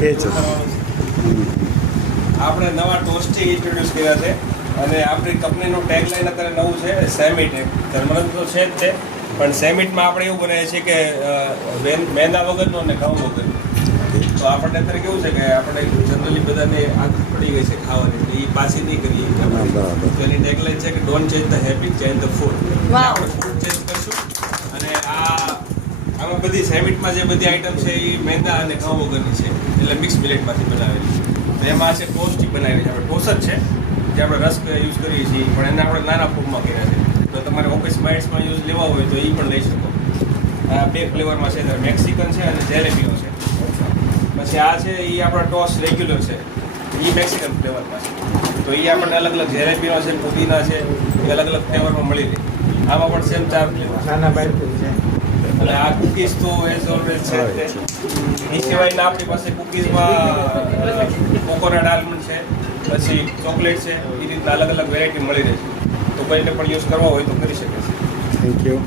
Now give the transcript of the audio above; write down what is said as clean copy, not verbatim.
એ છે. આપણે નવા ટોસ્ટી ઇન્ટ્રોડ્યુસ કર્યા છે અને આપણી કંપનીનું ટેગલાઇન અત્યારે નવું છે સેમિટ. ધર્મરંગ તો છે જ તે, પણ સેમિટમાં આપણે એવું બનાવીએ છીએ કે મેંદા વગરનો અને ઘઉં વગર. તો આપણને અત્યારે કેવું છે કે આપણે જનરલી બધાને આદત પડી ગઈ છે ખાવાની, એટલે એ પાછી નહીં કરીએ. બરાબર. તો એની ટેગલાઇન છે કે don't change the habit, change the food. વાહ. આપણે ફૂડ ચેન્જ કરશું અને આમાં બધી સેમિટમાં જે બધી આઈટમ છે એ મેંદા અને ઘઉં વગરની છે, એટલે મિક્સ મિલેટમાંથી બનાવેલી. એમાં છે ટોસ્ટ બનાવી છે, આપણે ટોસ્ટ જ છે જે આપણે રસ યુઝ કરીએ છીએ, પણ એને આપણે નાના ફૂડમાં કર્યા છે. તો તમારે ઓફિસ બાઇટ્સમાં યુઝ લેવા હોય તો એ પણ લઈ શકો. આ 2 ફ્લેવરમાં છે, મેક્સિકન છે અને જેલેબીનો છે. પછી આ છે એ આપણા ટોસ્ટ રેગ્યુલર છે, એ મેક્સિકન ફ્લેવરમાં છે. તો એ આપણને અલગ અલગ જેલેબીનો છે, પુદીના છે, એ અલગ અલગ ફ્લેવરમાં મળી રહે. આમાં પણ સેમ 4 ફ્લેવર નાના બાઈક છે. અને આ કુકીઝ તો એઝ ઓલવેઝ છે તે. એ સિવાયના આપણી પાસે કુકીઝમાં કોકોનટ આલમંડ છે, પછી ચોકલેટ છે, એ રીતના અલગ અલગ વેરાયટી મળી રહે છે. તો કોઈને પણ યુઝ કરવો હોય તો કરી શકે છે. Thank you.